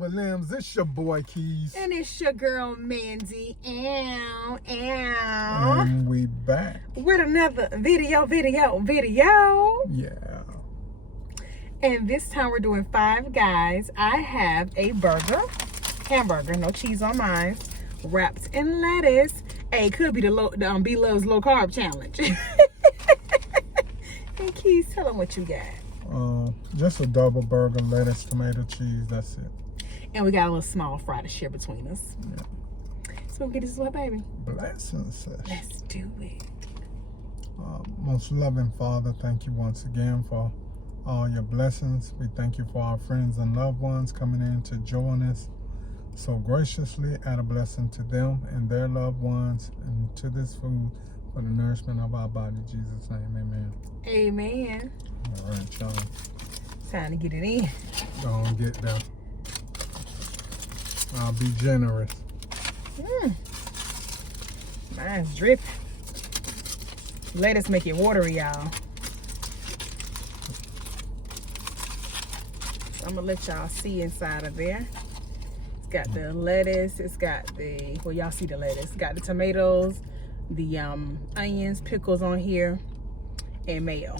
Double M's. It's your boy Keys. And it's your girl Mandy. Ow, ow. And we back with another video. Yeah. And this time we're doing Five Guys. I have a hamburger, no cheese on mine, wrapped in lettuce. Hey, it could be the B-Love's low carb challenge. And Keys, tell them what you got. Just a double burger, lettuce, tomato, cheese. That's it. And we got a little small fry to share between us. Yeah. So we'll get this what, baby? Blessings, sis. Let's do it. Most loving Father, thank you once again for all your blessings. We thank you for our friends and loved ones coming in to join us so graciously. Add a blessing to them and their loved ones and to this food for the nourishment of our body. In Jesus' name, amen. Amen. All right, y'all. Time to get it in. Don't get there. I'll be generous. Mine's dripping. Lettuce make it watery, y'all. I'm gonna let y'all see inside of there. It's got the lettuce. It's got the, well, y'all see the lettuce. It's got the tomatoes, the onions, pickles on here, and mayo.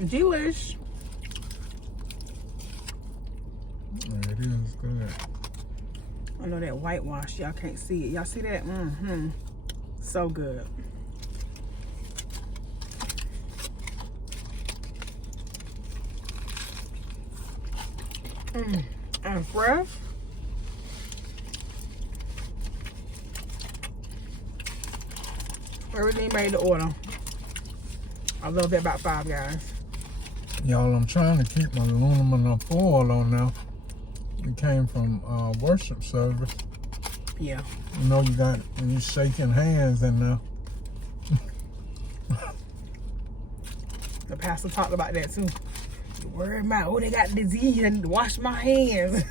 Delish. It is good. I know that whitewash, y'all can't see it. Y'all see that? So good. And fresh. Everything made to order. I love that about Five Guys. Y'all, I'm trying to keep my aluminum foil on now. It came from worship service. Yeah. You know, you got, when you shaking hands in there. The pastor talked about that too. You worry about, oh, they got disease and wash my hands.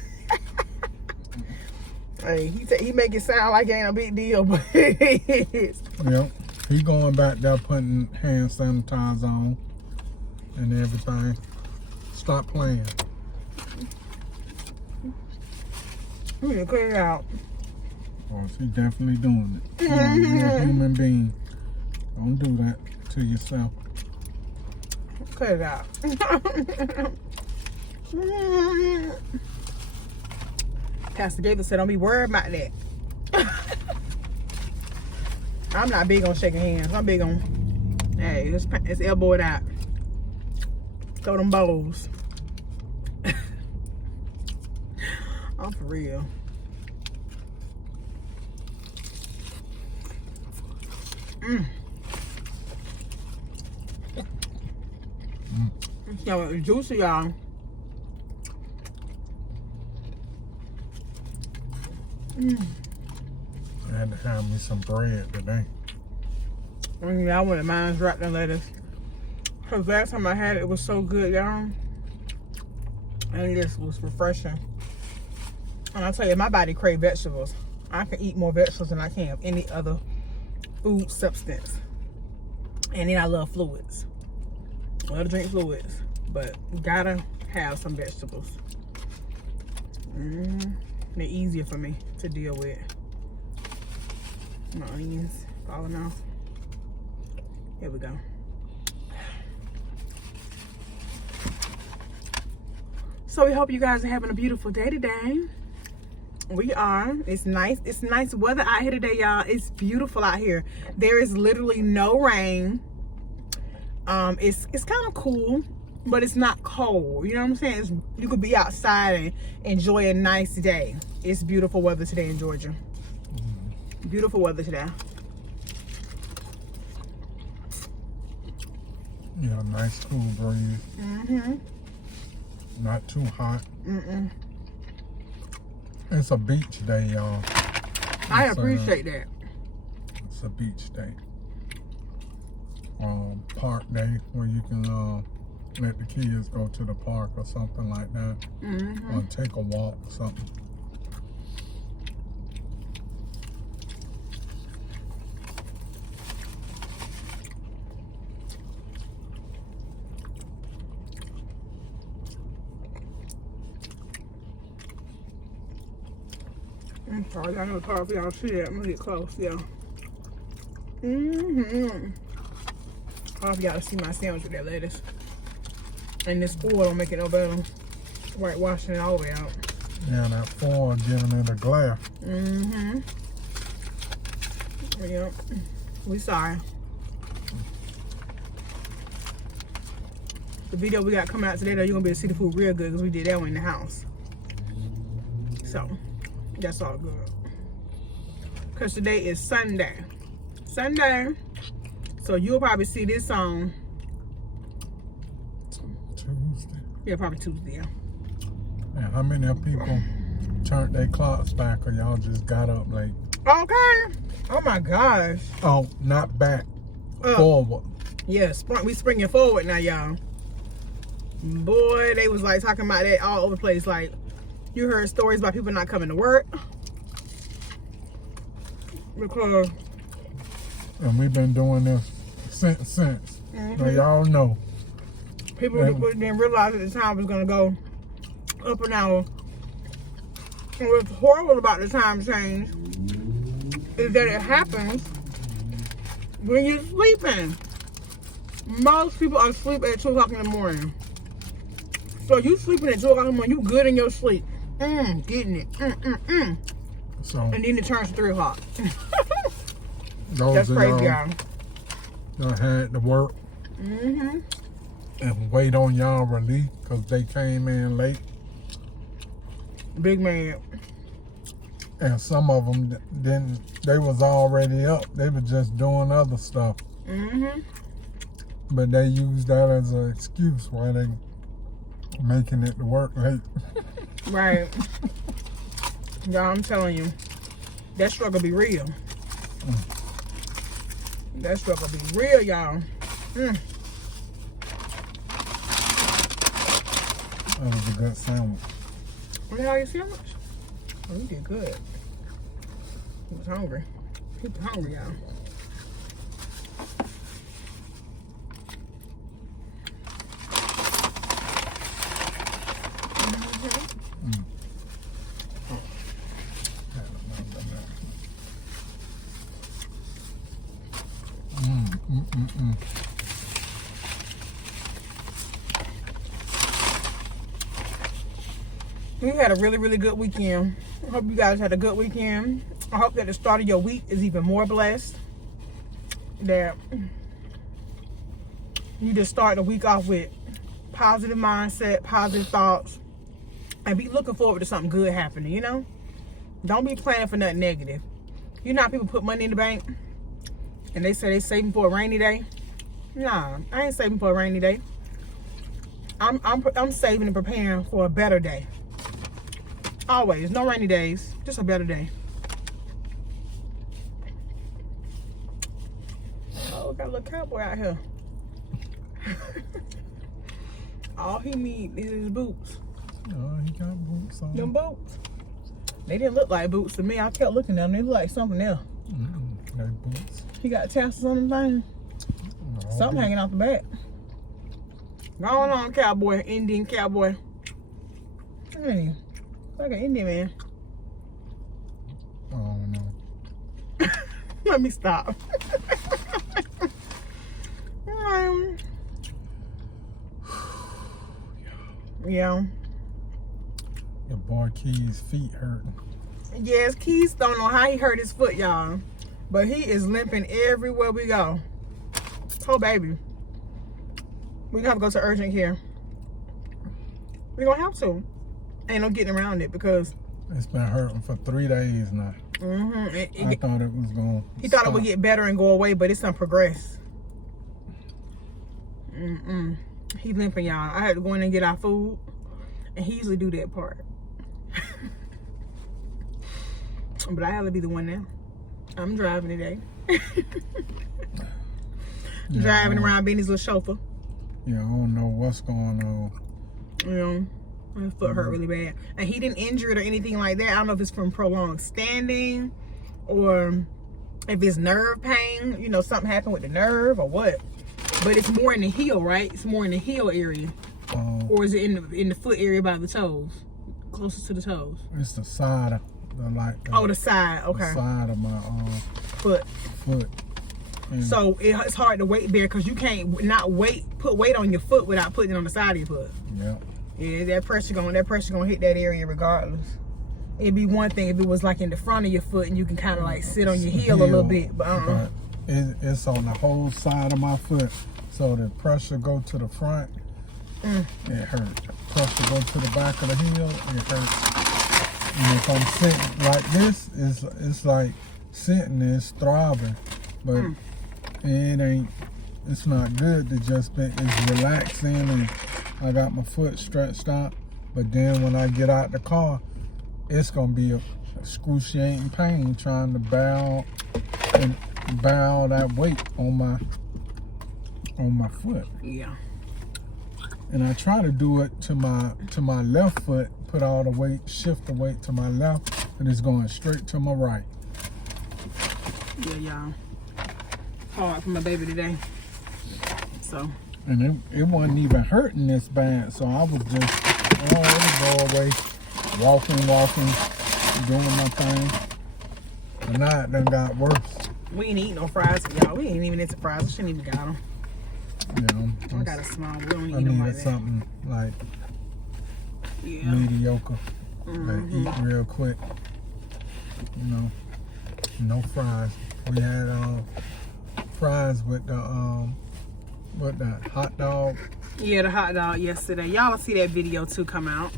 Hey, he make it sound like it ain't a big deal, but it is. Yep. He going back there putting hand sanitizer on and everything. Stop playing. We need to clear it out. Oh, he definitely doing it. You're a human being. Don't do that to yourself. Clear it out. Pastor David said, don't be worried about that. I'm not big on shaking hands. I'm big on, hey, it's elbowed out. Throw them bowls. I'm for real. It's juicy, y'all. I had to have me some bread today. I wanted mine's wrapped in lettuce. Because last time I had it, it was so good, y'all. And this was refreshing. And I tell you, my body craves vegetables. I can eat more vegetables than I can of any other food substance. And then I love fluids. I love to drink fluids. But gotta have some vegetables. They're easier for me to deal with. My onions falling off. Here we go. So we hope you guys are having a beautiful day today. We are. It's nice. It's nice weather out here today, y'all. It's beautiful out here. There is literally no rain. It's kind of cool, but it's not cold. You know what I'm saying? You could be outside and enjoy a nice day. It's beautiful weather today in Georgia. Beautiful weather today. Yeah, nice cool breeze. Not too hot. It's a beach day, y'all. I appreciate that. It's a beach day. Park day where you can let the kids go to the park or something like that. Or take a walk or something. I'm sorry, I know it's hard for y'all to see that. I'm gonna get close, y'all. Hard for y'all to see my sandwich with that lettuce. And this oil don't make it no better. Whitewashing it all the way out. Yeah, that foil giving it a glare. Yep. We sorry. The video we got coming out today, though, you're gonna be able to see the food real good because we did that one in the house. So, that's all good. Because today is Sunday. So you'll probably see this on Tuesday. Yeah, probably Tuesday, yeah. And how many of people turned their clocks back or y'all just got up late? Okay. Oh my gosh. Oh, not back. Forward. Yeah, we springing forward now, y'all. Boy, they was like talking about that all over the place. Like, you heard stories about people not coming to work. Because... And we've been doing this since. So y'all know. People didn't realize at the time it was going to go up an hour. And what's horrible about the time change is that it happens when you're sleeping. Most people are asleep at 2 o'clock in the morning. So you sleeping at 2 o'clock in the morning, you good in your sleep. Getting it. So, and then it turns to 3 o'clock. That's crazy, y'all. Y'all had to work and wait on y'all relief because they came in late. Big man. And some of them didn't, they was already up. They were just doing other stuff. But they used that as an excuse why they making it to work late. Right. Y'all, I'm telling you, that struggle be real. That struggle be real, y'all. That was a good sandwich. What the hell, your sandwich? Oh, you did good. He was hungry. He was hungry, y'all. We had a really, really good weekend. I hope you guys had a good weekend. I hope that the start of your week is even more blessed. That you just start the week off with positive mindset, positive thoughts, and be looking forward to something good happening, you know? Don't be planning for nothing negative. You know how people put money in the bank and they say they saving for a rainy day? Nah, I ain't saving for a rainy day. I'm saving and preparing for a better day. Always, no rainy days, just a better day. Oh, we got a little cowboy out here. All he needs is his boots. Oh, he got boots on. Them boots. They didn't look like boots to me. I kept looking at them. They look like something else. They boots. He got tassels on them things. No, Something hanging off the back. Going on, cowboy, Indian cowboy. Hey, like an Indian man. Oh no. Let me stop. Yeah. Your boy Key's feet hurting. Yes, Keys don't know how he hurt his foot, y'all. But he is limping everywhere we go. Oh, baby. We're going to have to go to urgent care. We're going to have to. Ain't no getting around it because... It's been hurting for 3 days now. I thought it was going to He thought it would get better and go away, but it's gonna progress. He limping, y'all. I had to go in and get our food. And he usually do that part. But I have to be the one now. I'm driving today. Driving around being his little chauffeur. Yeah, I don't know what's going on. His foot hurt really bad. And he didn't injure it or anything like that. I don't know if it's from prolonged standing or if it's nerve pain. You know, something happened with the nerve or what. But it's more in the heel, right? It's more in the heel area. Or is it in the foot area by the toes? Closest to the toes? It's the side of the side. Okay. The side of my foot. And so it's hard to weight bear because you can't put weight on your foot without putting it on the side of your foot. Yeah. Yeah, that pressure gonna hit that area regardless. It'd be one thing if it was like in the front of your foot and you can kind of like sit on your heel a little bit, but it's on the whole side of my foot. So the pressure go to the front, it hurts. Pressure go to the back of the heel, it hurts. And if I'm sitting like this, it's like sitting is thriving, but it's not good to just be, it's relaxing and I got my foot stretched out, but then when I get out the car, it's gonna be a excruciating pain trying to bear that weight on my foot. Yeah. And I try to do it to my left foot, put all the weight, shift the weight to my left, and it's going straight to my right. Yeah, y'all. Hard for my baby today. So. And it wasn't even hurting this bad, so I was just go away, walking, doing my thing. And now it done got worse. We ain't eating no fries, y'all. We ain't even into fries. We shouldn't even got them. Yeah, I got a small. We don't eat I them needed like that. something like mediocre, that eat real quick. You know, no fries. We had fries with the hot dog. Yeah, the hot dog yesterday. Y'all will see that video too come out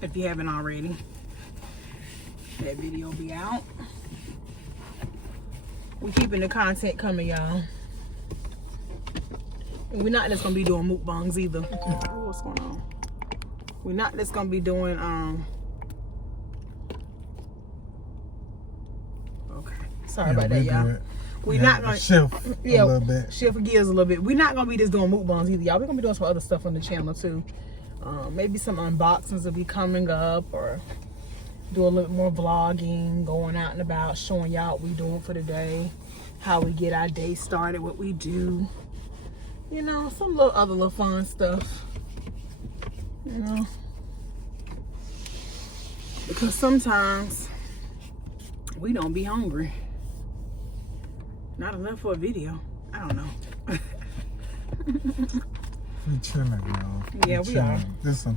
if you haven't already. That video be out. We keeping the content coming, y'all. And we're not just gonna be doing mukbangs either. What's going on? We're not just gonna be doing okay. Sorry about that, y'all. We're not gonna shift a little bit. Shift gears a little bit. We're not gonna be just doing mukbangs either, y'all. We're gonna be doing some other stuff on the channel too. Maybe some unboxings will be coming up, or do a little more vlogging, going out and about, showing y'all what we doing for the day, how we get our day started, what we do. You know, some other little fun stuff. You know, because sometimes we don't be hungry. Not enough for a video. I don't know. We chilling, y'all. Yeah, we are. This a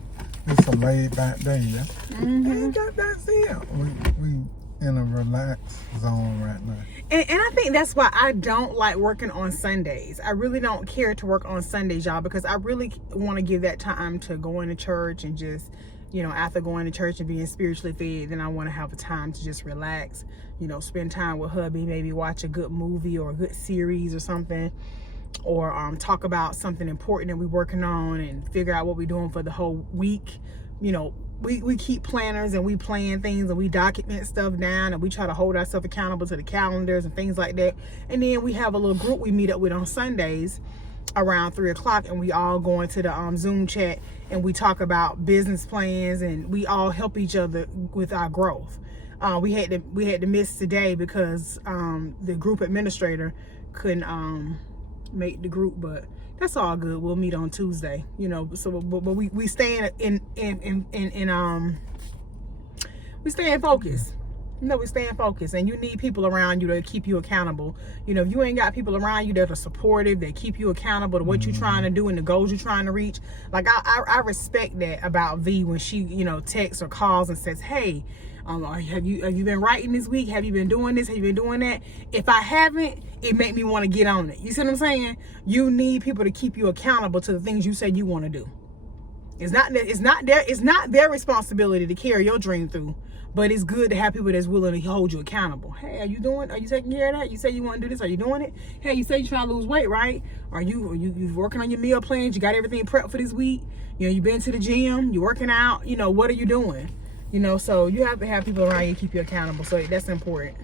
laid back day, yeah. Ain't got that feel. We in a relaxed zone right now. And I think that's why I don't like working on Sundays. I really don't care to work on Sundays, y'all, because I really want to give that time to going to church and just, you know, after going to church and being spiritually fed, then I want to have a time to just relax, you know, spend time with hubby, maybe watch a good movie or a good series or something, or talk about something important that we're working on and figure out what we're doing for the whole week. You know, we keep planners and we plan things and we document stuff down and we try to hold ourselves accountable to the calendars and things like that. And then we have a little group we meet up with on Sundays around 3 o'clock, and we all go into the Zoom chat and we talk about business plans and we all help each other with our growth. We had to miss today because the group administrator couldn't make the group, but that's all good. We'll meet on Tuesday, you know. So, but we stay we stay in focus. You know, we stay in focus, and you need people around you to keep you accountable. You know, if you ain't got people around you that are supportive, that keep you accountable to what you're trying to do and the goals you're trying to reach. Like I respect that about V when she, you know, texts or calls and says, hey, have you been writing this week? Have you been doing this? Have you been doing that? If I haven't, it make me want to get on it. You see what I'm saying? You need people to keep you accountable to the things you say you want to do. It's not their responsibility to carry your dream through, but it's good to have people that's willing to hold you accountable. Hey, are you taking care of that? You say you want to do this, are you doing it? Hey, you say you're trying to lose weight, right? Are you working on your meal plans? You got everything prepped for this week? You know, you been to the gym, you working out, you know, what are you doing? You know, so you have to have people around you to keep you accountable. So that's important.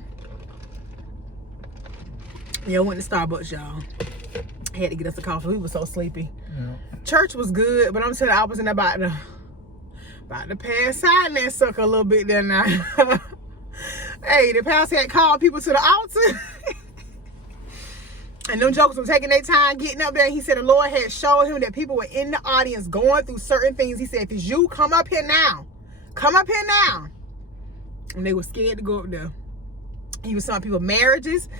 Yeah, I went to Starbucks, y'all. I had to get us a coffee. We were so sleepy. Yeah. Church was good, but I'm telling you, I was in about to pass out in that sucker a little bit there now. Hey, the pastor had called people to the altar. And them jokers were taking their time getting up there. He said the Lord had showed him that people were in the audience going through certain things. He said, if it's you, come up here now. Come up here now. And they were scared to go up there. He was telling people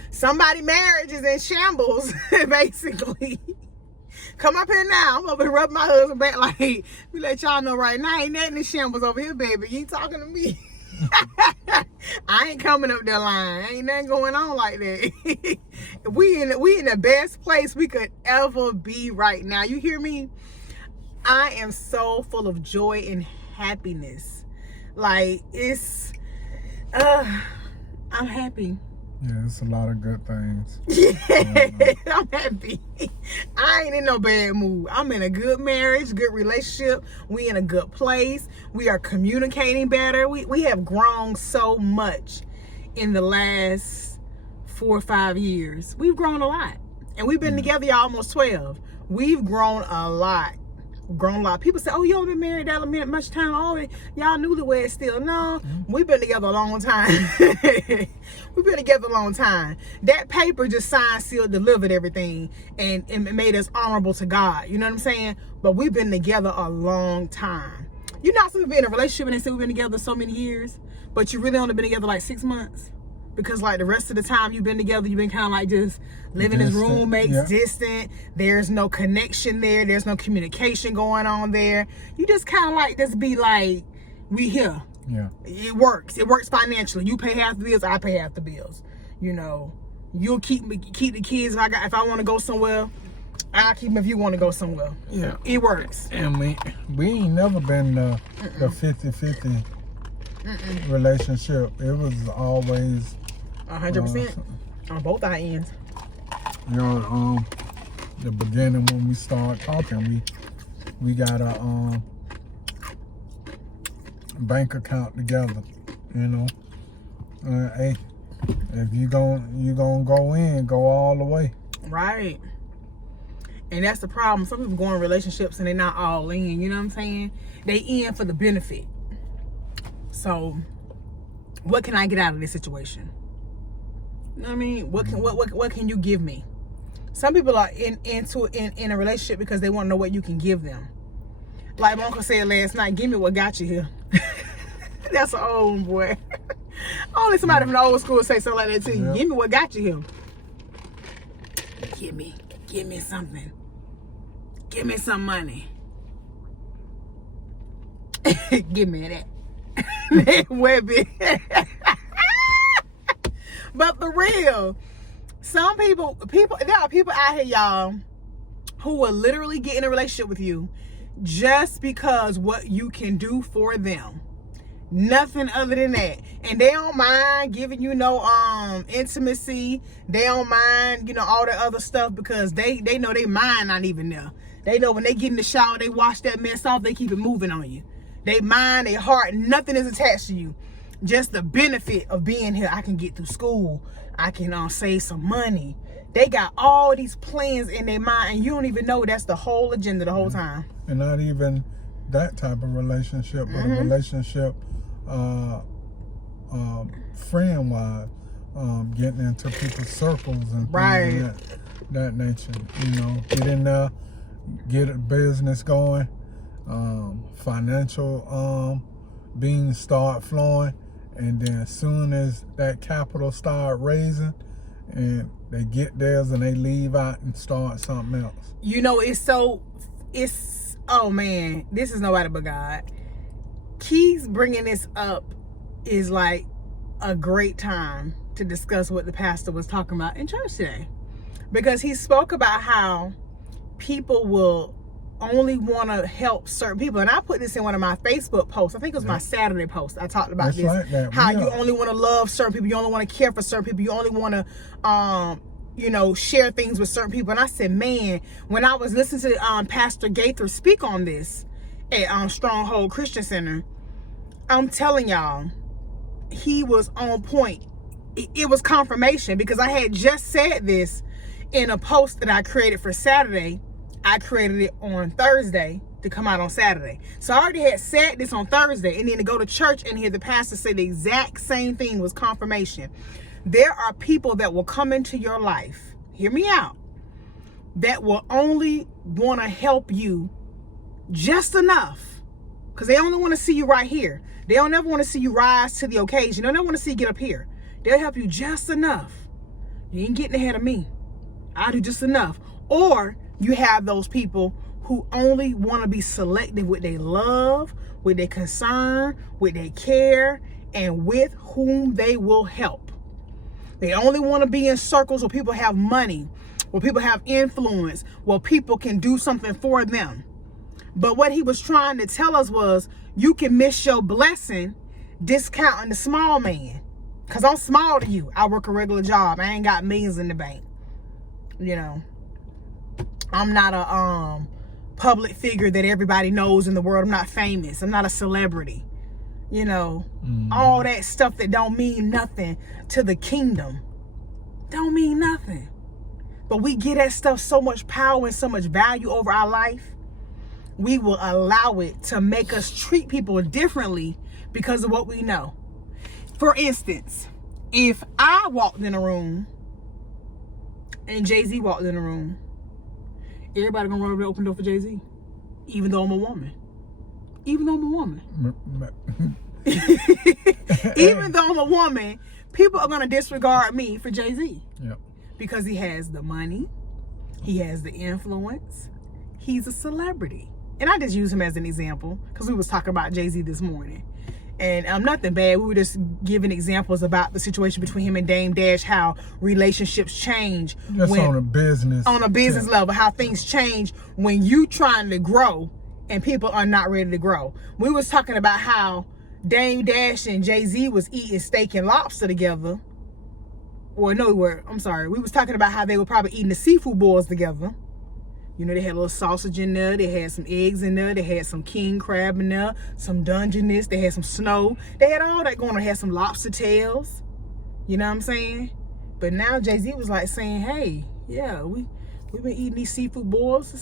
somebody marriages in shambles, basically. Come up here now. I'm up here rubbing my husband back like, we let y'all know right now, ain't nothing in shambles over here, baby. You ain't talking to me. I ain't coming up that line. Ain't nothing going on like that. we in the best place we could ever be right now. You hear me? I am so full of joy and happiness. Like it's I'm happy. Yeah, it's a lot of good things. Yeah, I'm happy. I ain't in no bad mood. I'm in a good marriage, good relationship. We in a good place. We are communicating better. We have grown so much in the last 4 or 5 years. We've grown a lot. And we've been together, y'all, almost 12. We've grown a lot. People say, oh, you haven't been married that much time. Oh, y'all newlyweds still. No, we've been together a long time. We've been together a long time. That paper just signed, sealed, delivered everything, and it made us honorable to God. You know what I'm saying? But we've been together a long time. You know, some people be in a relationship and they say we've been together so many years, but you really only been together like 6 months. Because like the rest of the time you've been together, you've been kind of like just living as roommates, distant. There's no connection there. There's no communication going on there. You just kind of like just be like, we here. Yeah. It works. It works financially. You pay half the bills, I pay half the bills. You know, you'll keep the kids if I want to go somewhere. I'll keep them if you want to go somewhere. Yeah. It works. And we ain't never been the 50-50 relationship. It was always 100% on both our ends. You know, the beginning when we started talking, we got a bank account together. You know, hey, if you gonna go in, go all the way. Right. And that's the problem. Some people go in relationships and they're not all in. You know what I'm saying? They in for the benefit. So, what can I get out of this situation? You know what I mean? What can you give me? Some people are in a relationship because they want to know what you can give them. Like my uncle said last night, give me what got you here. That's an old boy. Only somebody from the old school say something like that to you. Yep. Give me what got you here. Give me something. Give me some money. Give me that. Webbing. But for real, some people, there are people out here, y'all, who will literally get in a relationship with you just because what you can do for them. Nothing other than that. And they don't mind giving you no intimacy. They don't mind, all the other stuff because they know they mind not even there. They know when they get in the shower, they wash that mess off, they keep it moving on you. They mind, their heart, nothing is attached to you. Just the benefit of being here. I can get through school. I can save some money. They got all these plans in their mind, and you don't even know that's the whole agenda the whole time. And not even that type of relationship, but a relationship, friend-wise, getting into people's circles and things of that nature. Get in there, get a business going, financial beans start flowing. And then as soon as that capital start raising and they get theirs and they leave out and start something else. Oh man, this is nobody but God. Keys bringing this up is like a great time to discuss what the pastor was talking about in church today. Because he spoke about how people will only want to help certain people, and I put this in one of my Facebook posts. I think it was my Saturday post. I talked about this. How you only want to love certain people, you only want to care for certain people, you only want to share things with certain people. And I said, man, when I was listening to Pastor Gaither speak on this at Stronghold Christian Center, I'm telling y'all, he was on point. It was confirmation because I had just said this in a post that I created for Saturday, I created it on Thursday to come out on Saturday. So I already had said this on Thursday, and then to go to church and hear the pastor say the exact same thing was confirmation. There are people that will come into your life, hear me out, that will only want to help you just enough, because they only want to see you right here. They don't ever want to see you rise to the occasion. They don't ever want to see you get up here. They'll help you just enough. You ain't getting ahead of me. I'll do just enough. Or you have those people who only want to be selective with their love, with their concern, with their care, and with whom they will help. They only want to be in circles where people have money, where people have influence, where people can do something for them. But what he was trying to tell us was, you can miss your blessing discounting the small man. Because I'm small to you. I work a regular job. I ain't got millions in the bank. You know, I'm not a public figure that everybody knows in the world. I'm not famous. I'm not a celebrity. You know, all that stuff that don't mean nothing to the kingdom. Don't mean nothing. But we give that stuff so much power and so much value over our life. We will allow it to make us treat people differently because of what we know. For instance, if I walked in a room and Jay-Z walked in a room, everybody gonna run over the open door for Jay-Z, even though I'm a woman. Even though I'm a woman. Even though I'm a woman, people are gonna disregard me for Jay-Z. Yep. Because he has the money, he has the influence, he's a celebrity. And I just use him as an example because we was talking about Jay-Z this morning. And nothing bad. We were just giving examples about the situation between him and Dame Dash, how relationships change. Just on a business level, how things change when you trying to grow and people are not ready to grow. We was talking about how Dame Dash and Jay-Z was eating steak and lobster together. Or no, we was talking about how they were probably eating the seafood boils together. You know, they had a little sausage in there. They had some eggs in there. They had some king crab in there, some Dungeness. They had some snow. They had all that going on. They had some lobster tails. You know what I'm saying? But now Jay-Z was like saying, hey, yeah, we've been eating these seafood boils.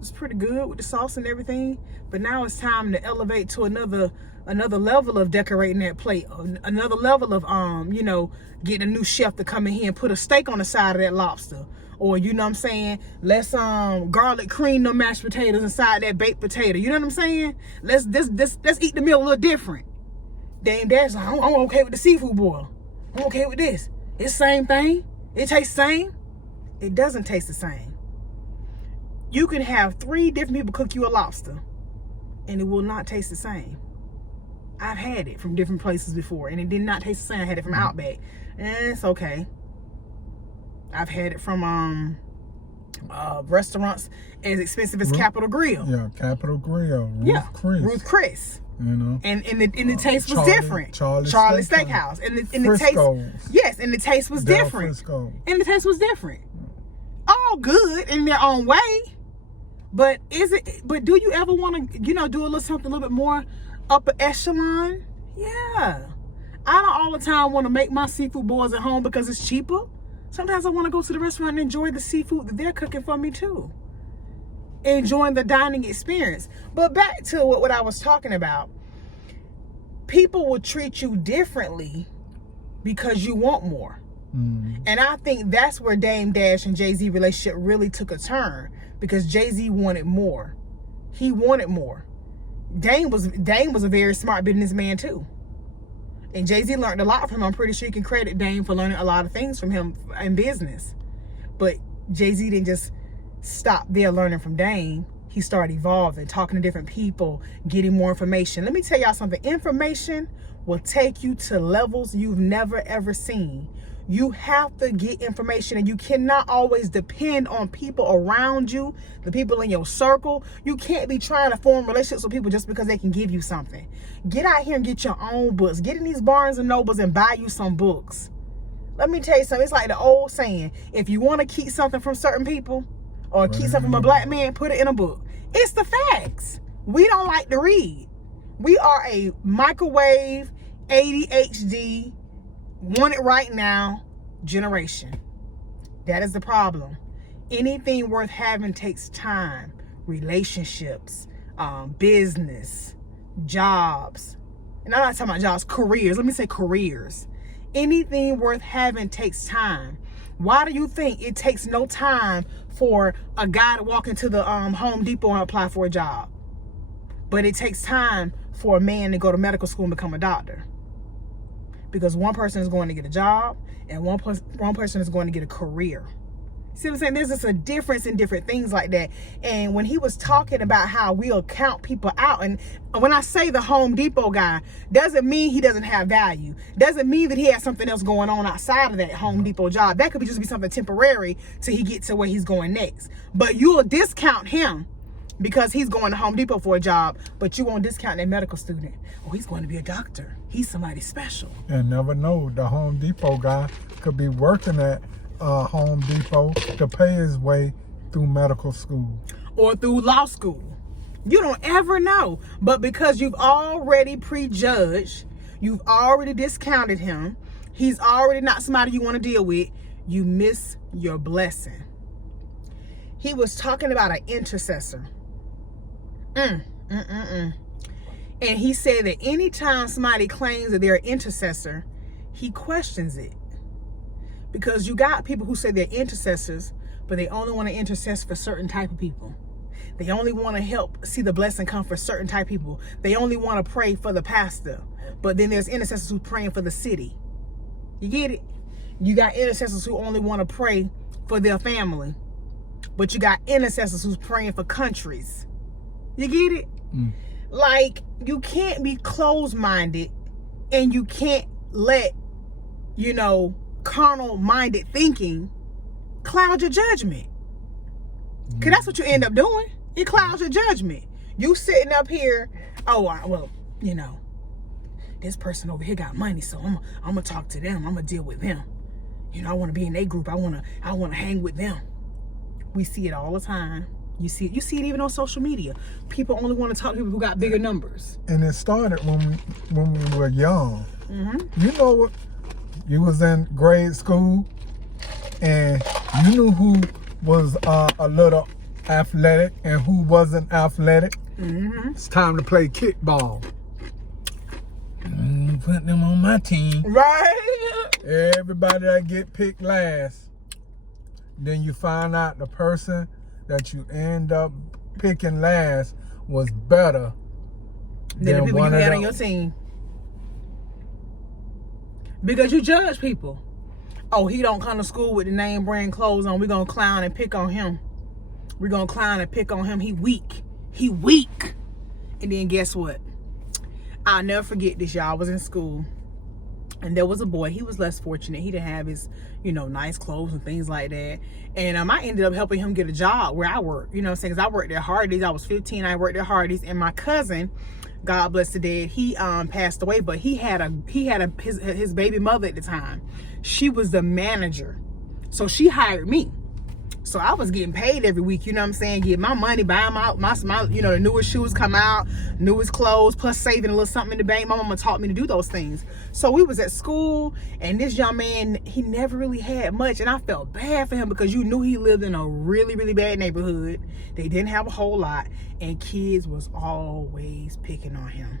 It's pretty good with the sauce and everything. But now it's time to elevate to another level of decorating that plate. Another level of, you know, getting a new chef to come in here and put a steak on the side of that lobster. Or, you know what I'm saying, let's garlic cream them mashed potatoes inside that baked potato. You know what I'm saying? Let's eat the meal a little different. Dame Dash, I'm okay with the seafood boil. I'm okay with this. It's the same thing. It tastes the same. It doesn't taste the same. You can have 3 different people cook you a lobster, and it will not taste the same. I've had it from different places before, and it did not taste the same. I had it from Outback, and it's okay. I've had it from restaurants as expensive as Capitol Grill. Yeah, Capitol Grill. Ruth Chris. You know, and the taste was different. Charlie Steakhouse, and the taste. Yes, and the taste was different. Frisco. And the taste was different. All good in their own way, but But do you ever want to, you know, do something a little bit more upper echelon? Yeah, I don't all the time want to make my seafood boils at home because it's cheaper. Sometimes I want to go to the restaurant and enjoy the seafood that they're cooking for me too. Enjoying the dining experience. But back to what I was talking about. People will treat you differently because you want more. And I think that's where Dame Dash and Jay-Z relationship really took a turn, because Jay-Z wanted more. He wanted more. Dame was a very smart businessman too. And Jay-Z learned a lot from him. I'm pretty sure you can credit Dame for learning a lot of things from him in business. But Jay-Z didn't just stop there learning from Dame. He started evolving, talking to different people, getting more information. Let me tell y'all something. Information will take you to levels you've never, ever seen. You have to get information, and you cannot always depend on people around you, the people in your circle. You can't be trying to form relationships with people just because they can give you something. Get out here and get your own books. Get in these Barnes and Nobles and buy you some books. Let me tell you something. It's like the old saying, if you want to keep something from certain people or keep something from a black man, put it in a book. It's the facts. We don't like to read. We are a microwave, ADHD, want it right now generation. That is the problem. anything worth having takes time. Relationships, business, jobs. And I'm not talking about jobs, careers. Let me say careers. Anything worth having takes time. Why do you think it takes no time for a guy to walk into the Home Depot and apply for a job? But it takes time for a man to go to medical school and become a doctor. Because one person is going to get a job and one person is going to get a career. See what I'm saying? There's just a difference in different things like that. And when he was talking about how we'll count people out, and when I say the Home Depot guy, doesn't mean he doesn't have value. Doesn't mean that he has something else going on outside of that Home Depot job. That could just be something temporary till he gets to where he's going next. But you'll discount him because he's going to Home Depot for a job, but you won't discount that medical student. Oh, he's going to be a doctor. He's somebody special. And never know, the Home Depot guy could be working at Home Depot to pay his way through medical school or through law school. You don't ever know. But because you've already prejudged, you've already discounted him, he's already not somebody you want to deal with, you miss your blessing. He was talking about an intercessor. And he said that anytime somebody claims that they're an intercessor, he questions it. Because you got people who say they're intercessors, but they only want to intercess for certain type of people. They only want to help see the blessing come for certain type of people. They only want to pray for the pastor. But then there's intercessors who praying for the city. You get it? You got intercessors who only want to pray for their family. But you got intercessors who's praying for countries. You get it? Like, you can't be closed-minded and you can't let, carnal-minded thinking cloud your judgment. Because that's what you end up doing. It clouds your judgment. You sitting up here, this person over here got money, so I'm going to talk to them. I'm going to deal with them. I want to be in their group. I want to hang with them. We see it all the time. You see it even on social media. People only want to talk to people who got bigger numbers. And it started when we were young. You know what? You was in grade school and you knew who was a little athletic and who wasn't athletic. It's time to play kickball. Put them on my team. Right? Everybody that get picked last. Then you find out the person that you end up picking last was better than the people you had on your team. Because you judge people. Oh, he don't come to school with the name brand clothes on. We're going to clown and pick on him. We're going to clown and pick on him. He weak. He weak. And then guess what? I'll never forget this, y'all. I was in school. And there was a boy. He was less fortunate. He didn't have his, nice clothes and things like that. And I ended up helping him get a job where I work. You know what I'm saying? Because I worked at Hardee's. I was 15. I worked at Hardee's. And my cousin, God bless the dead, he passed away. But he had his baby mother at the time. She was the manager. So she hired me. So I was getting paid every week, you know what I'm saying? Get my money, buying my the newest shoes come out, newest clothes, plus saving a little something in the bank. My mama taught me to do those things. So we was at school, and this young man, he never really had much, and I felt bad for him because you knew he lived in a really, really bad neighborhood. They didn't have a whole lot, and kids was always picking on him.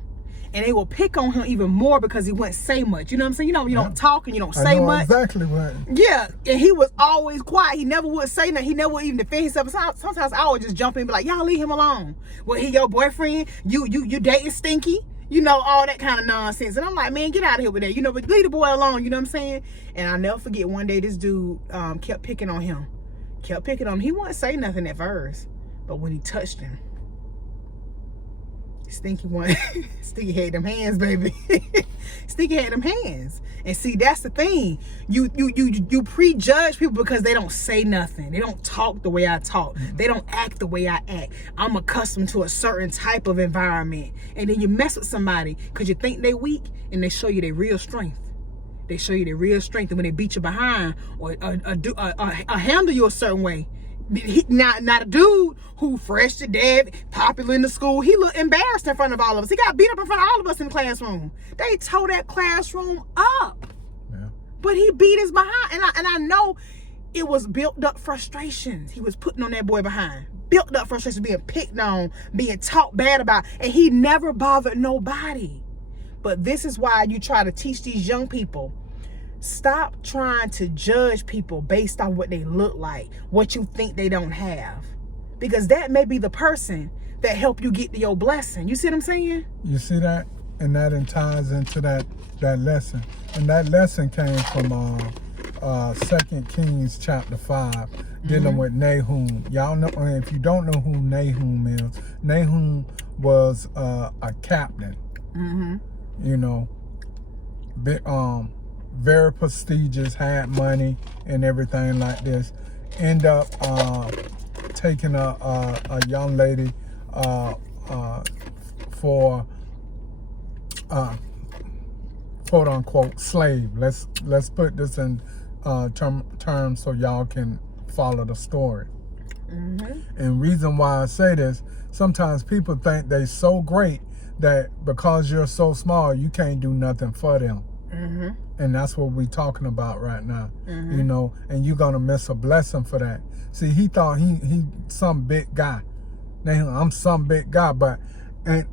And they will pick on him even more because he wouldn't say much. You know what I'm saying? You don't talk and you don't say much. Exactly what. Yeah, and he was always quiet. He never would say nothing. He never would even defend himself. Sometimes I would just jump in and be like, y'all leave him alone. Well, he your boyfriend? You dating Stinky? All that kind of nonsense. And I'm like, man, get out of here with that. But leave the boy alone. You know what I'm saying? And I'll never forget one day this dude kept picking on him. He wouldn't say nothing at first. But when he touched him, Stinky had them hands, baby. Stinky had them hands. And see, that's the thing. You prejudge people because they don't say nothing. They don't talk the way I talk. They don't act the way I act. I'm accustomed to a certain type of environment. And then you mess with somebody because you think they weak and they show you their real strength. They show you their real strength. And when they beat you behind or handle you a certain way, not a dude who fresh to death, popular in the school. He looked embarrassed in front of all of us. He got beat up in front of all of us in the classroom. They tore that classroom up. Yeah. But he beat his behind. And I know it was built up frustrations he was putting on that boy behind. Built up frustrations, being picked on, being talked bad about, and he never bothered nobody. But this is why you try to teach these young people, stop trying to judge people based on what they look like, what you think they don't have. Because that may be the person that helped you get to your blessing. You see what I'm saying? You see that? And that ties into that lesson. And that lesson came from 2 Kings chapter 5, dealing with Nahum. Y'all know, if you don't know who Nahum is, Nahum was a captain. You know, very prestigious, had money and everything like this. End up taking a young lady for quote unquote slave. Let's put this in terms so y'all can follow the story. And reason why I say this, sometimes people think they so great that because you're so small you can't do nothing for them. And that's what we're talking about right now. You know, and you're gonna miss a blessing for that. See, he thought he some big guy. Now I'm some big guy, but and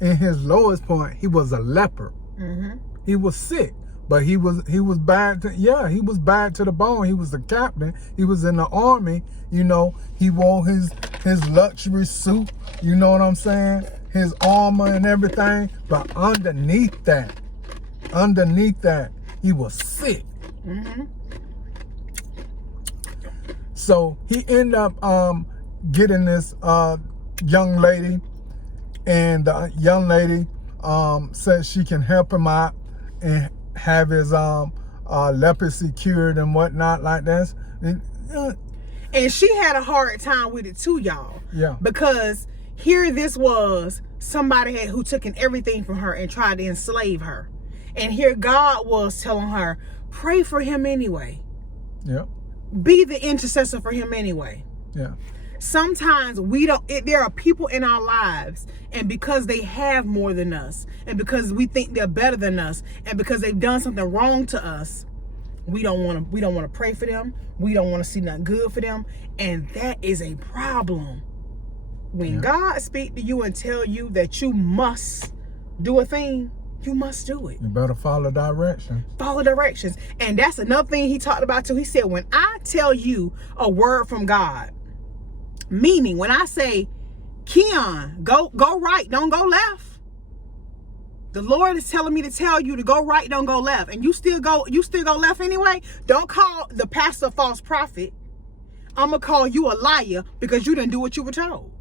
in his lowest point, he was a leper. He was sick, but he was bad. He was bad to the bone. He was the captain. He was in the army. You know, he wore his luxury suit. You know what I'm saying? His armor and everything. But underneath that, he was sick. So he ended up getting this young lady, and the young lady says she can help him out and have his leprosy cured and whatnot like this. And she had a hard time with it too, y'all. Yeah. Because here this was somebody who took in everything from her and tried to enslave her. And here God was telling her, pray for him anyway. Yeah. Be the intercessor for him anyway. Yeah. Sometimes there are people in our lives, and because they have more than us, and because we think they're better than us, and because they've done something wrong to us, we don't want to pray for them. We don't want to see nothing good for them. And that is a problem. When God speaks to you and tell you that you must do a thing, you must do it. You better follow directions. Follow directions. And that's another thing he talked about too. He said, when I tell you a word from God, meaning when I say, Keon, go right, don't go left. The Lord is telling me to tell you to go right, don't go left. And you still go left anyway. Don't call the pastor a false prophet. I'm going to call you a liar because you didn't do what you were told.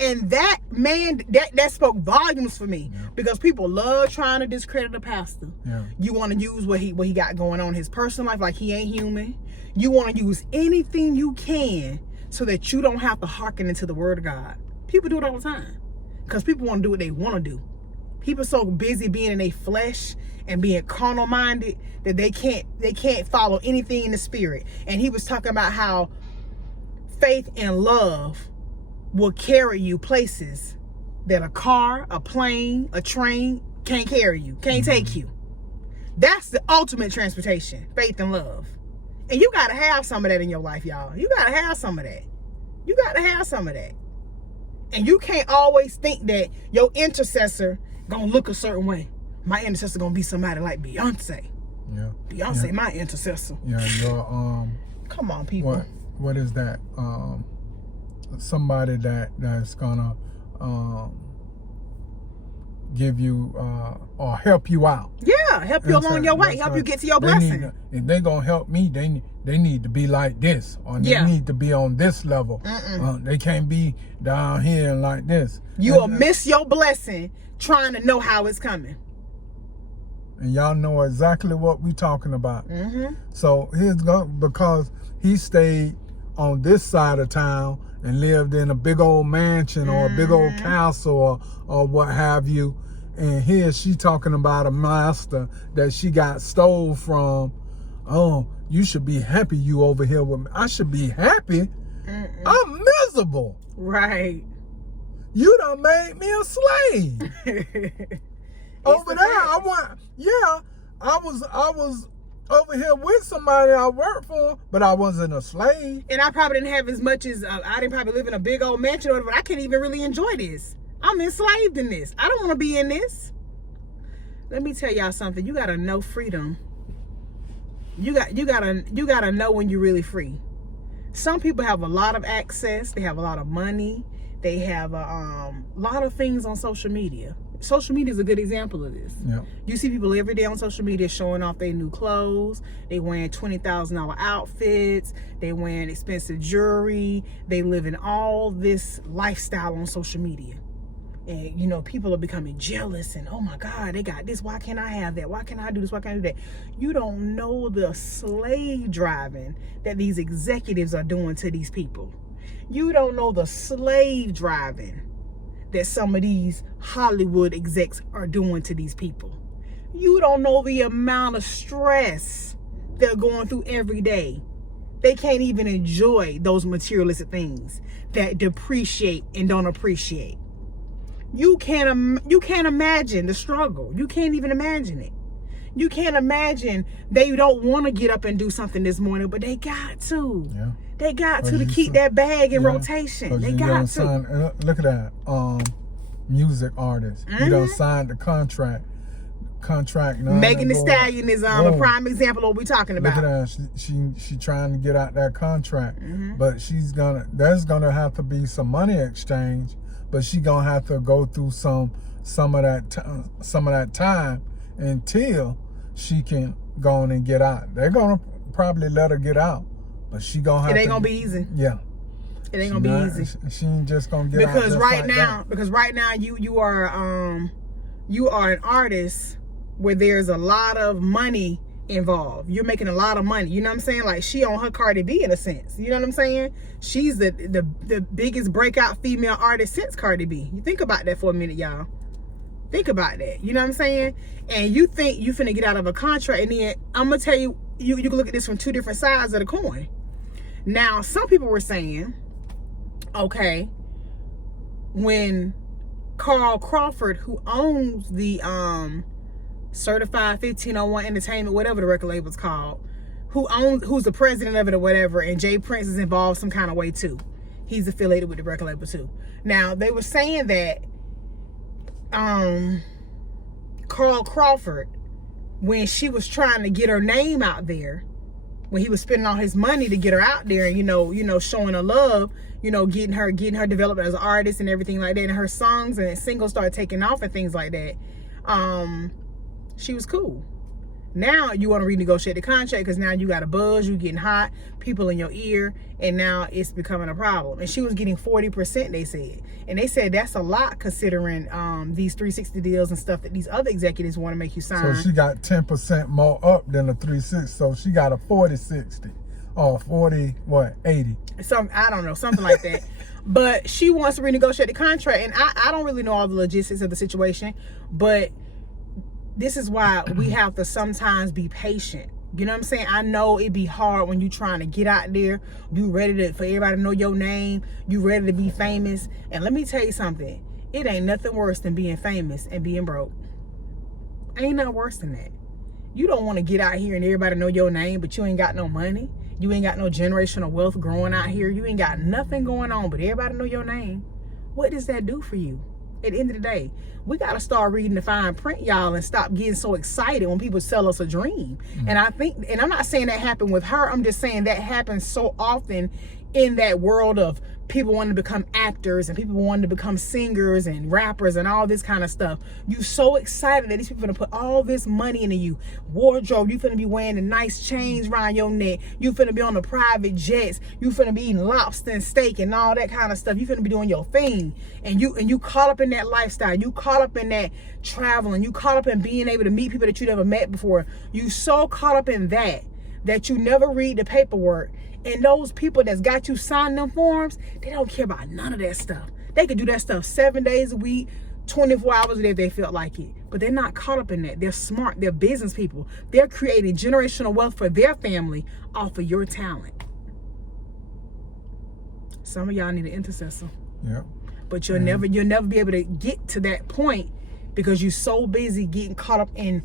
And that man, that spoke volumes for me, because people love trying to discredit the pastor. You want to use what he got going on in his personal life, like he ain't human. You want to use anything you can so that you don't have to hearken into the word of God. People do it all the time because people want to do what they want to do. People so busy being in their flesh and being carnal minded that they can't follow anything in the spirit. And he was talking about how faith and love will carry you places that a car, a plane, a train can't carry you, can't take you. That's the ultimate transportation, faith and love. And you got to have some of that in your life, y'all. You got to have some of that. You got to have some of that. And you can't always think that your intercessor gonna look a certain way. My intercessor gonna be somebody like Beyonce. Beyonce, my intercessor. Your come on, people. What is that? Somebody that's gonna give you or help you out. Yeah, help you along your way, help you get to your blessing. If they gonna help me, they need to be like this, or they need to be on this level. They can't be down here like this. You'll miss your blessing trying to know how it's coming. And y'all know exactly what we talking about. So because he stayed on this side of town and lived in a big old mansion or a big old castle or what have you. And here she talking about a master that she got stole from. Oh, you should be happy you over here with me. I should be happy. I'm miserable. Right. You done made me a slave. Over there, I was over here with somebody I worked for, but I wasn't a slave. And I probably didn't have as much as, I didn't probably live in a big old mansion or whatever. I can't even really enjoy this. I'm enslaved in this. I don't want to be in this. Let me tell y'all something. You got to know freedom. You gotta know when you're really free. Some people have a lot of access. They have a lot of money. They have a lot of things on social media. Social media is a good example of this. Yeah. You see people every day on social media showing off their new clothes. They wearing $20,000 outfits. They wearing expensive jewelry. They live in all this lifestyle on social media. And, you know, people are becoming jealous and, oh my God, they got this. Why can't I have that? Why can't I do this? Why can't I do that? You don't know the slave driving that these executives are doing to these people. You don't know the slave driving that some of these Hollywood execs are doing to these people. You don't know the amount of stress they're going through every day. They can't even enjoy those materialistic things that depreciate and don't appreciate. You can't imagine the struggle. You can't even imagine it. You can't imagine they don't want to get up and do something this morning, but they got to. Yeah. They got to keep that bag in rotation. They got to. Look at that. Music artists. You don't sign the contract. Megan Thee Stallion is a prime example of what we're talking about. Look at that. She trying to get out that contract, but there's gonna have to be some money exchange, but she gonna have to go through some of that time until she can go on and get out. They're gonna probably let her get out, but she gonna have. It ain't gonna be easy. Yeah. It ain't gonna be easy. She ain't just gonna get out because right now, you are an artist where there's a lot of money involved. You're making a lot of money. You know what I'm saying? Like she on her Cardi B in a sense. You know what I'm saying? She's the biggest breakout female artist since Cardi B. You think about that for a minute, y'all. Think about that. You know what I'm saying? And you think you finna get out of a contract, and then I'm gonna tell you, you can look at this from two different sides of the coin. Now, some people were saying, okay, when Carl Crawford, who owns the Certified 1501 Entertainment, whatever the record label's called, who's the president of it or whatever, and Jay Prince is involved some kind of way too. He's affiliated with the record label too. Now, they were saying that Carl Crawford, when she was trying to get her name out there, when he was spending all his money to get her out there and, you know, showing her love, you know, getting her developed as an artist and everything like that, and her songs and singles started taking off and things like that, she was cool. Now you want to renegotiate the contract because now you got a buzz, you getting hot, people in your ear, and now it's becoming a problem. And she was getting 40%, they said. And they said that's a lot considering these 360 deals and stuff that these other executives want to make you sign. So she got 10% more up than the 360. So she got a 40-60 or 80. I don't know, something like that. But she wants to renegotiate the contract, and I don't really know all the logistics of the situation, but this is why we have to sometimes be patient. You know what I'm saying? I know it be hard when you trying to get out there. You ready for everybody to know your name. You ready to be famous. And let me tell you something. It ain't nothing worse than being famous and being broke. Ain't nothing worse than that. You don't want to get out here and everybody know your name, but you ain't got no money. You ain't got no generational wealth growing out here. You ain't got nothing going on, but everybody know your name. What does that do for you? At the end of the day, we got to start reading the fine print, y'all, and stop getting so excited when people sell us a dream. And I think, and I'm not saying that happened with her, I'm just saying that happens so often in that world of people wanting to become actors and people wanting to become singers and rappers and all this kind of stuff. You so excited that these people are going to put all this money into you. Wardrobe, you finna be wearing the nice chains around your neck. You finna be on the private jets. You finna be eating lobster and steak and all that kind of stuff. You finna be doing your thing. And you caught up in that lifestyle. You caught up in that traveling. You caught up in being able to meet people that you never met before. You so caught up in that you never read the paperwork. And those people that's got you signing them forms, they don't care about none of that stuff. They could do that stuff 7 days a week, 24 hours a day if they felt like it. But they're not caught up in that. They're smart. They're business people. They're creating generational wealth for their family off of your talent. Some of y'all need an intercessor. Yeah. But you'll never be able to get to that point because you're so busy getting caught up in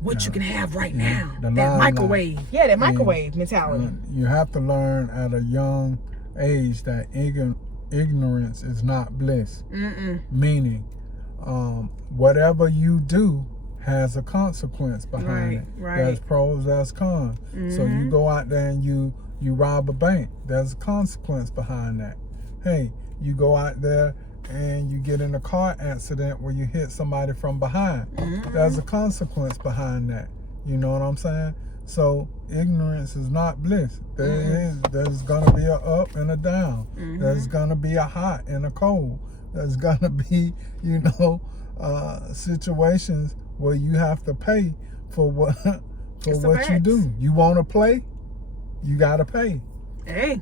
what you can have right now. The That limelight. microwave. Yeah, that microwave mentality. You have to learn at a young age that ignorance is not bliss. Meaning, whatever you do has a consequence behind it. Right. There's pros, there's cons. So you go out there and you rob a bank. There's a consequence behind that. Hey, you go out there and you get in a car accident where you hit somebody from behind. There's a consequence behind that. You know what I'm saying? So ignorance is not bliss. There's gonna be a up and a down. There's gonna be a hot and a cold. There's gonna be, situations where you have to pay for what you do. You want to play, you gotta pay. Hey.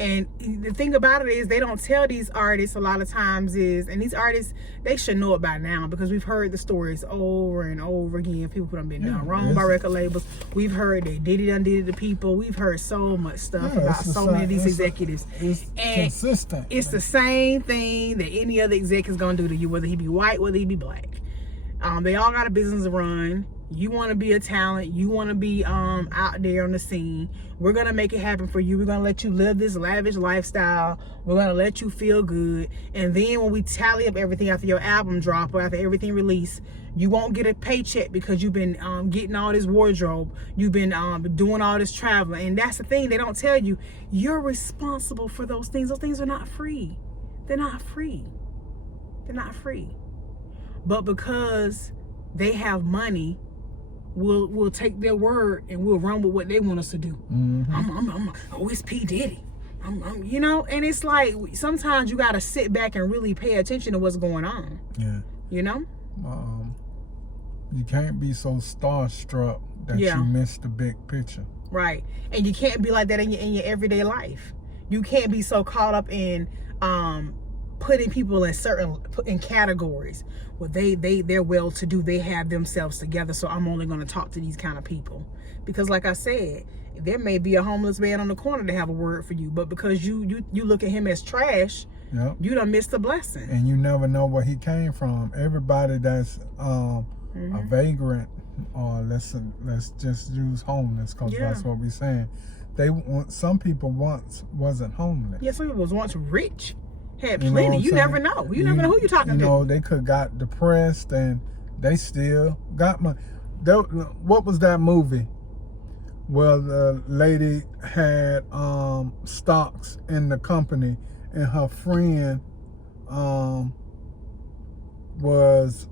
And the thing about it is they don't tell these artists a lot of times and these artists, they should know it by now because we've heard the stories over and over again. People done been done wrong by record labels. We've heard they did it to people. We've heard so much stuff about so many of these executives. It's consistent. It's the same thing that any other executive's gonna do to you, whether he be white, whether he be black. They all got a business to run. You want to be a talent. You want to be out there on the scene. We're going to make it happen for you. We're going to let you live this lavish lifestyle. We're going to let you feel good. And then when we tally up everything after your album drop or after everything release, you won't get a paycheck because you've been getting all this wardrobe. You've been doing all this traveling. And that's the thing. They don't tell you. You're responsible for those things. Those things are not free. They're not free. They're not free. But because they have money, we'll take their word and we'll run with what they want us to do. It's P. Diddy. And it's like sometimes you gotta sit back and really pay attention to what's going on. Yeah. You can't be so starstruck that you miss the big picture. Right. And you can't be like that in your everyday life. You can't be so caught up in putting people in categories. Well, they're well to do, they have themselves together, so I'm only going to talk to these kind of people. Because like I said, there may be a homeless man on the corner to have a word for you, but because you look at him as trash, you done missed the blessing. And you never know where he came from. Everybody that's a vagrant, or let's just use homeless, because that's what we're saying. Some people once wasn't homeless. Yeah, some people was once rich. Had plenty. You never know. You never know who you're talking to. They could got depressed and they still got money. What was that movie? Well, the lady had stocks in the company, and her friend was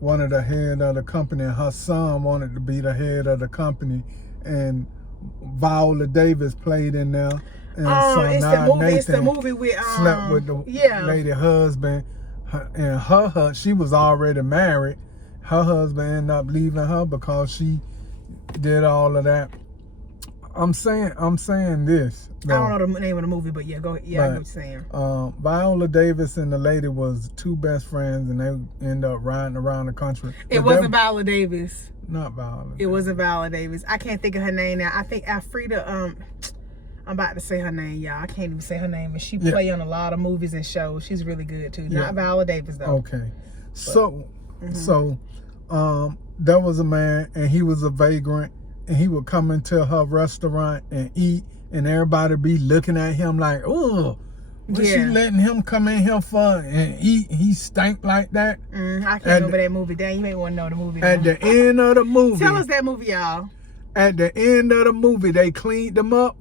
one of the head of the company, and her son wanted to be the head of the company, and Viola Davis played in there. And so it's the movie with slept with the lady husband, and she was already married. Her husband ended up leaving her because she did all of that. I'm saying this. I don't know the name of the movie, but yeah, go ahead. Yeah, I know what you're saying. Viola Davis and the lady was two best friends, and they end up riding around the country. It wasn't Viola Davis. Not Viola. It wasn't Viola Davis. I can't think of her name now. I think Alfreda. I'm about to say her name, y'all. I can't even say her name, and she play on a lot of movies and shows. She's really good too. Not Viola Davis though. Okay, so there was a man, and he was a vagrant, and he would come into her restaurant and eat, and everybody be looking at him like, oh, what's she letting him come in here for and eat? He stank like that. I can't remember that movie. Dang, you may want to know the movie. At the end of the movie. Tell us that movie, y'all. At the end of the movie, they cleaned him up.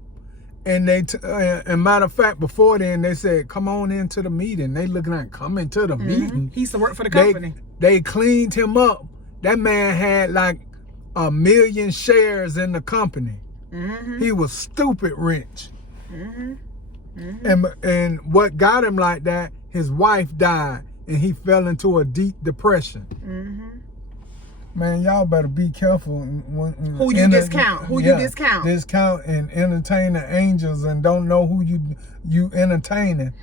And and matter of fact, before then, they said, come on into the meeting. They looking at, come into the meeting. He used to work for the company. They cleaned him up. That man had like 1 million shares in the company. He was stupid rich. And what got him like that, his wife died, and he fell into a deep depression. Man, y'all better be careful. Who you discount? Discount and entertain the angels and don't know who you entertaining.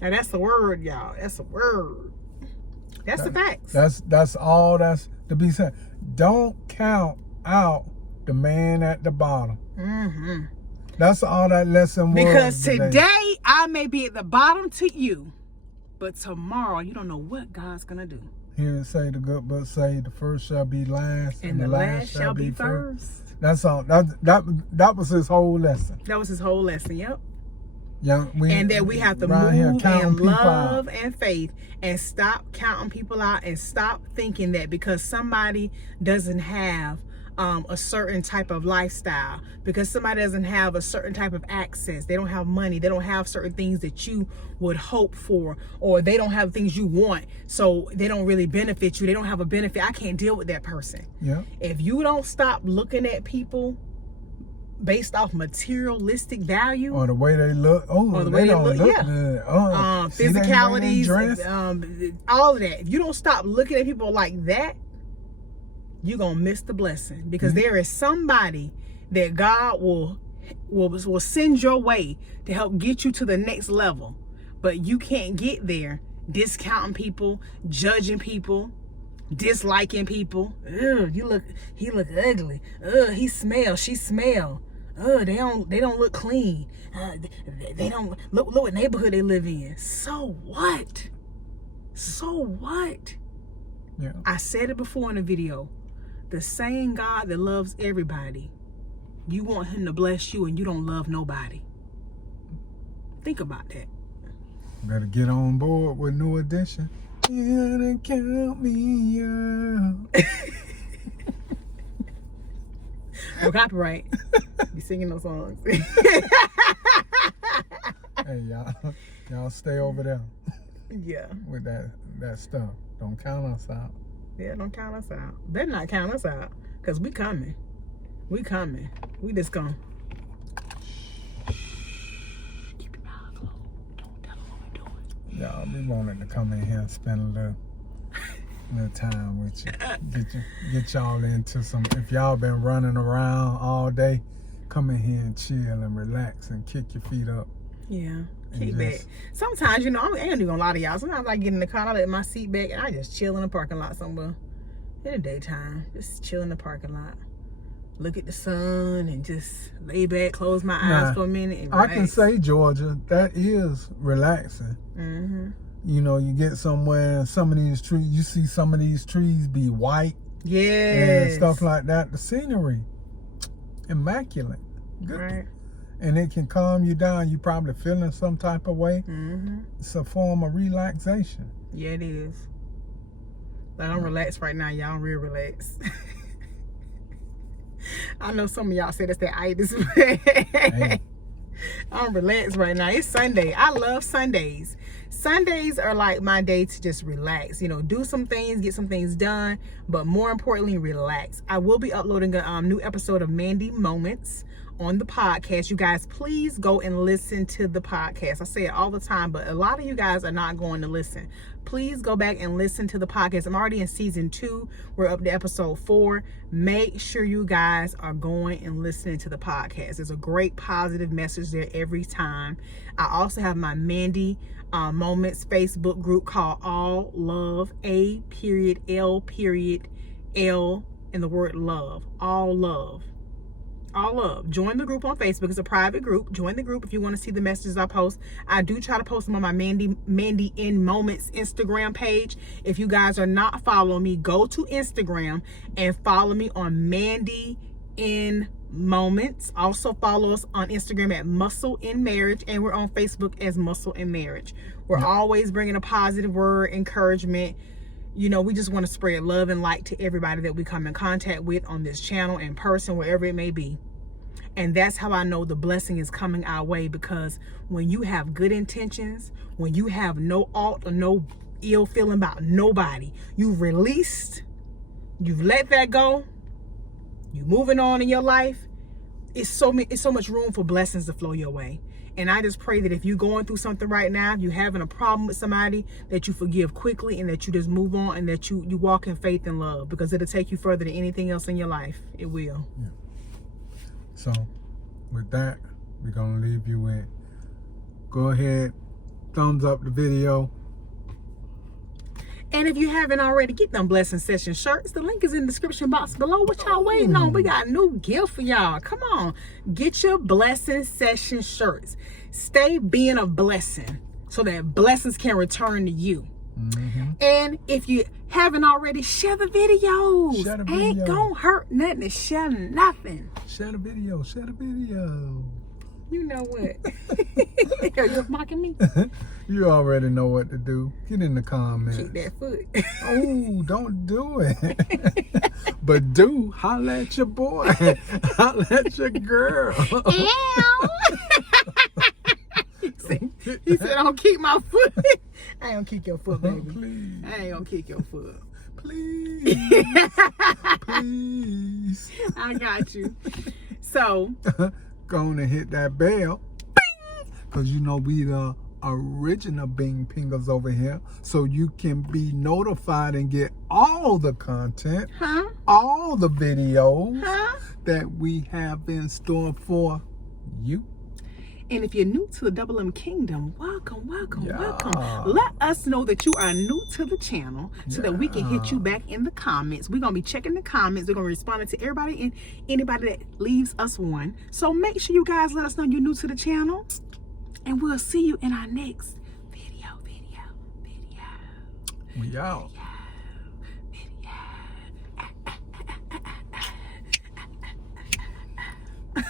Now that's the word, y'all. That's the word. That's the facts. That's all that's to be said. Don't count out the man at the bottom. That's all that lesson was. Because today I may be at the bottom to you, but tomorrow you don't know what God's gonna do. Hear it say, the good book say, the first shall be last, and the last shall be first. That's all. That was his whole lesson. That was his whole lesson. Yep. Yeah, and that we have to move in love and faith and stop counting people out and stop thinking that because somebody doesn't have a certain type of lifestyle, because somebody doesn't have a certain type of access, they don't have money, they don't have certain things that you would hope for, or they don't have things you want, so they don't really benefit you, they don't have a benefit. I can't deal with that person. Yeah. If you don't stop looking at people based off materialistic value, or the way they look, or the way they look yeah, good. Physicalities, all of that. If you don't stop looking at people like that, you're gonna miss the blessing, because there is somebody that God will send your way to help get you to the next level, but you can't get there discounting people, judging people, disliking people. Ugh, he look ugly. Ugh, he smell, she smell. Ugh, they don't look clean. They don't look what neighborhood they live in. So what? Yeah. I said it before in the video. The same God that loves everybody, you want him to bless you and you don't love nobody. Think about that. Better get on board with New Edition. You gotta count me out. No copyright. Be singing those songs. Hey, y'all stay over there. Yeah. With that stuff. Don't count us out. Yeah, don't count us out. Better not count us out, because we coming. We coming. We just gonna keep your mouth closed. Don't tell them what we're doing. Y'all, we wanted to come in here and spend a little time with you. Get y'all into some, if y'all been running around all day, come in here and chill and relax and kick your feet up. Yeah. Kick back. Sometimes, you know, I ain't even gonna lie to y'all. Sometimes I get in the car, I let my seat back, and I just chill in the parking lot somewhere in the daytime. Just chill in the parking lot, look at the sun, and just lay back, close my eyes for a minute. And relax. I can say, Georgia, that is relaxing. Mm-hmm. You know, you get somewhere, some of these trees, you see some of these trees be white. Yes. And stuff like that. The scenery, immaculate. Good. Right. And it can calm you down. You probably feeling some type of way. Mm-hmm. It's a form of relaxation. Yeah, it is. Like, I'm relaxed right now, y'all. I'm real relaxed. I know some of y'all said it's that itis. Hey. I'm relaxed right now. It's Sunday. I love Sundays. Sundays are like my day to just relax. You know, do some things, get some things done, but more importantly, relax. I will be uploading a new episode of Mandy Moments on the podcast. You guys, please go and listen to the podcast. I say it all the time, but a lot of you guys are not going to listen. Please go back and listen to the podcast. I'm already in season 2. We're up to episode 4. Make sure you guys are going and listening to the podcast. There's a great positive message there every time. I also have my Mandy Moments Facebook group called All Love, A.L.L, and the word love. All love. All love. Join the group on Facebook. It's a private group. Join the group if you want to see the messages I post. I do try to post them on my Mandy N Moments Instagram page. If you guys are not following me, go to Instagram and follow me on Mandy N Moments. Also follow us on Instagram at MuscleNMarriage, and we're on Facebook as MuscleNMarriage. We're always bringing a positive word, encouragement. You know, we just want to spread love and light to everybody that we come in contact with on this channel, in person, wherever it may be. And that's how I know the blessing is coming our way, because when you have good intentions, when you have no alt or no ill feeling about nobody, you've released, you've let that go, you're moving on in your life, it's so much room for blessings to flow your way. And I just pray that if you're going through something right now, if you're having a problem with somebody, that you forgive quickly and that you just move on, and that you walk in faith and love, because it'll take you further than anything else in your life. It will. Yeah. So with that, we're going to leave you with, go ahead, thumbs up the video. And if you haven't already, get them Blessing Session shirts. The link is in the description box below. What y'all waiting on? We got a new gift for y'all. Come on. Get your Blessing Session shirts. Stay being a blessing so that blessings can return to you. And if you haven't already, share the videos. Share the video. Ain't gonna hurt nothing to share nothing. Share the video. Share the video. You know what? Are you mocking me? You already know what to do. Get in the comments. Keep that foot. Oh, don't do it. But do holla at your boy. Holla at your girl. He said, "Don't kick my foot." I ain't gonna kick your foot, baby. Please. I ain't gonna kick your foot. Please. Please. I got you. So, go on and hit that bell. Because you know we the original Bing Pingers over here. So you can be notified and get all the content, all the videos that we have in store for you. And if you're new to the Double M Kingdom, welcome, welcome, welcome. Let us know that you are new to the channel so that we can hit you back in the comments. We're going to be checking the comments. We're going to be responding to everybody and anybody that leaves us one. So make sure you guys let us know you're new to the channel. And we'll see you in our next video. We out. Video.